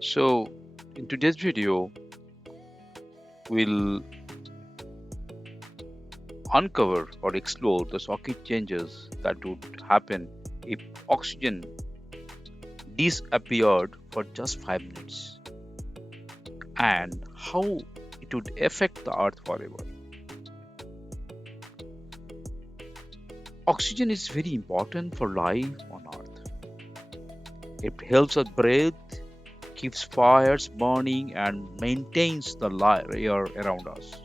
So, in today's video, we'll uncover or explore the circuit changes that would happen if oxygen disappeared for just 5 minutes and how it would affect the earth forever. Oxygen is very important for life on earth. It helps us breathe, keeps fires burning, and maintains the air around us.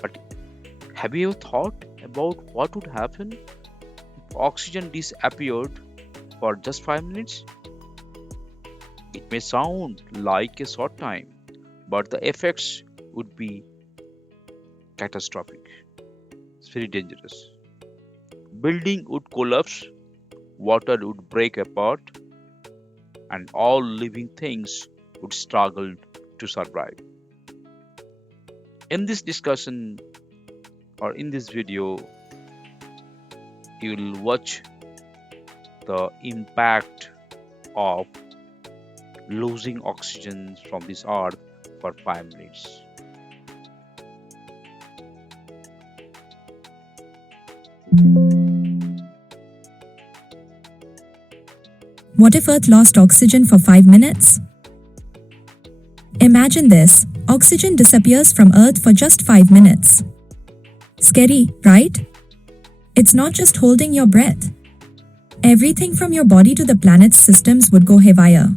But have you ever thought about what would happen if oxygen disappeared for just 5 minutes? It may sound like a short time, but the effects would be catastrophic. It's very dangerous. Building would collapse, water would break apart, and all living things would struggle to survive. In this discussion or in this video, you'll watch the impact of losing oxygen from this earth for 5 minutes. What if Earth lost oxygen for 5 minutes? Imagine this, oxygen disappears from Earth for just 5 minutes. Scary, right? It's not just holding your breath. Everything from your body to the planet's systems would go haywire.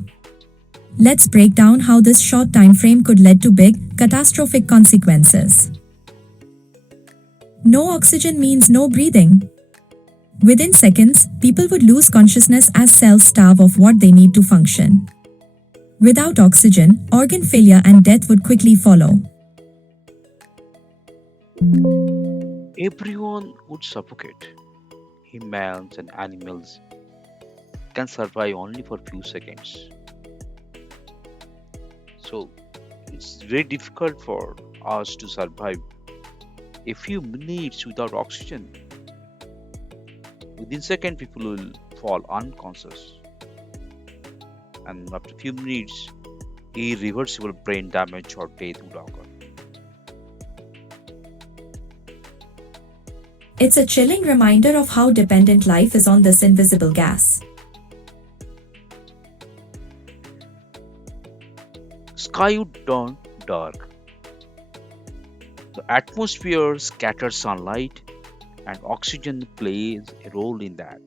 Let's break down how this short time frame could lead to big, catastrophic consequences. No oxygen means no breathing. Within seconds, people would lose consciousness as cells starve of what they need to function. Without oxygen, organ failure and death would quickly follow. Everyone would suffocate. Humans and animals can survive only for few seconds. So it's very difficult for us to survive a few minutes without oxygen. Within second, people will fall unconscious, and after a few minutes, irreversible brain damage or death would occur. It's a chilling reminder of how dependent life is on this invisible gas. Sky would turn dark. The atmosphere scatters sunlight, and oxygen plays a role in that.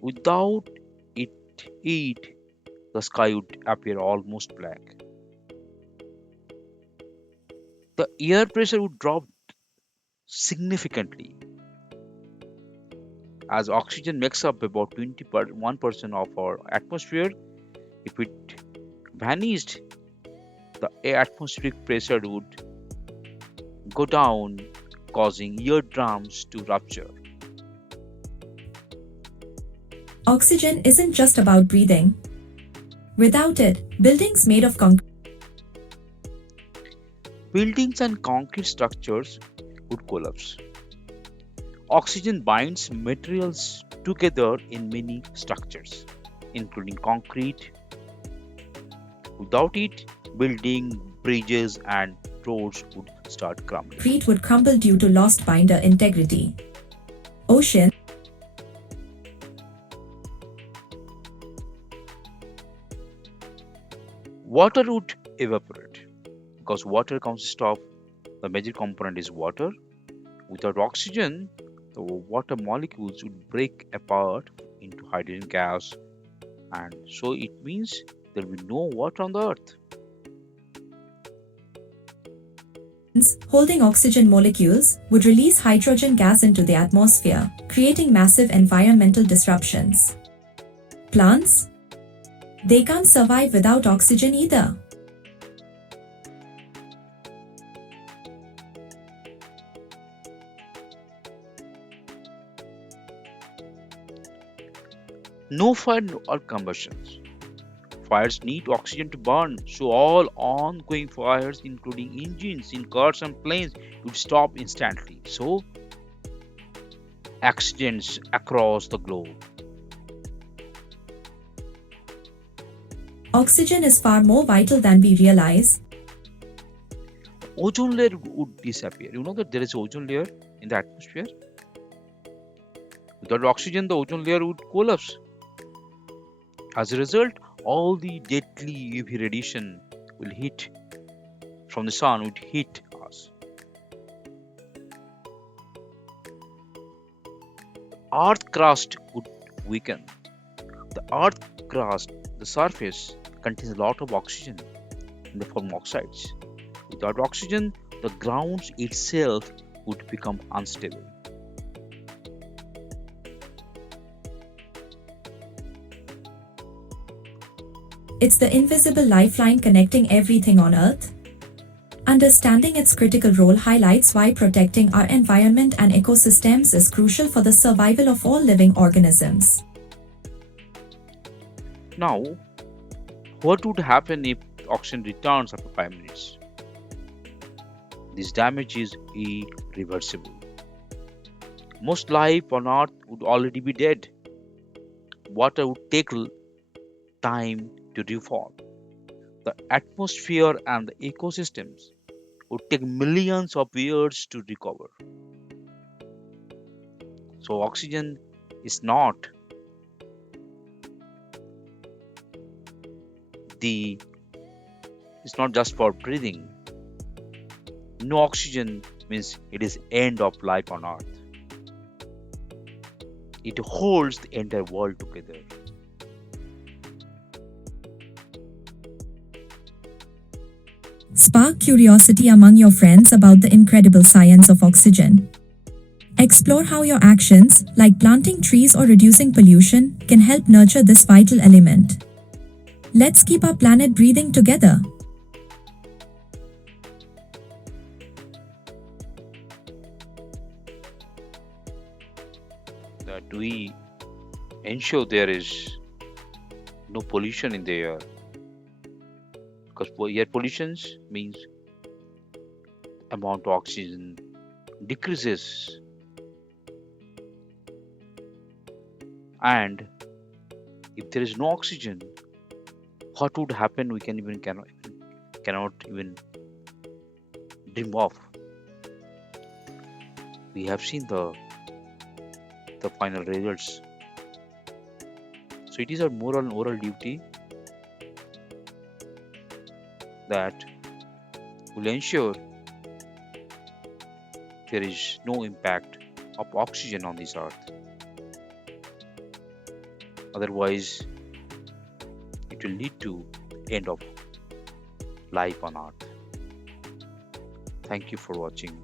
Without it, the sky would appear almost black. The air pressure would drop significantly as oxygen makes up about 21% of our atmosphere. If it vanished, the atmospheric pressure would go down, causing eardrums to rupture. Oxygen isn't just about breathing. Without it, buildings made of concrete Buildings and concrete structures would collapse. Oxygen binds materials together in many structures, including concrete. Without it, building, bridges, and roads would start crumbling. would crumble due to lost binder integrity. Ocean Water would evaporate because water consists of the major component is water. Without oxygen, the water molecules would break apart into hydrogen gas, and so it means there will be no water on the earth. holding oxygen molecules would release hydrogen gas into the atmosphere, creating massive environmental disruptions. Plants? They can't survive without oxygen either. No fire or combustions. Fires need oxygen to burn, so all ongoing fires, including engines in cars and planes, would stop instantly. So, accidents across the globe. Oxygen is far more vital than we realize. Ozone layer would disappear. You know that there is ozone layer in the atmosphere. Without oxygen, the ozone layer would collapse. As a result, all the deadly UV radiation will hit from the sun would hit us. Earth crust would weaken. The earth crust, the surface, contains a lot of oxygen in the form of oxides. Without oxygen, the ground itself would become unstable. It's the invisible lifeline connecting everything on Earth. Understanding its critical role highlights why protecting our environment and ecosystems is crucial for the survival of all living organisms. Now, what would happen if oxygen returns after 5 minutes? This damage is irreversible. Most life on Earth would already be dead. Water would take time to reform. The atmosphere and the ecosystems would take millions of years to recover. So oxygen is not the it's not just for breathing. No oxygen means it is end of life on earth. It holds the entire world together. Spark curiosity among your friends about the incredible science of oxygen. Explore how your actions, like planting trees or reducing pollution, can help nurture this vital element. Let's keep our planet breathing together. That we ensure there is no pollution in the air, because air pollution means amount of oxygen decreases, and if there is no oxygen, what would happen we cannot even dream of. We have seen the final results. So it is our moral and oral duty that will ensure there is no impact of oxygen on this earth. Otherwise, it will lead to end of life on earth. Thank you for watching.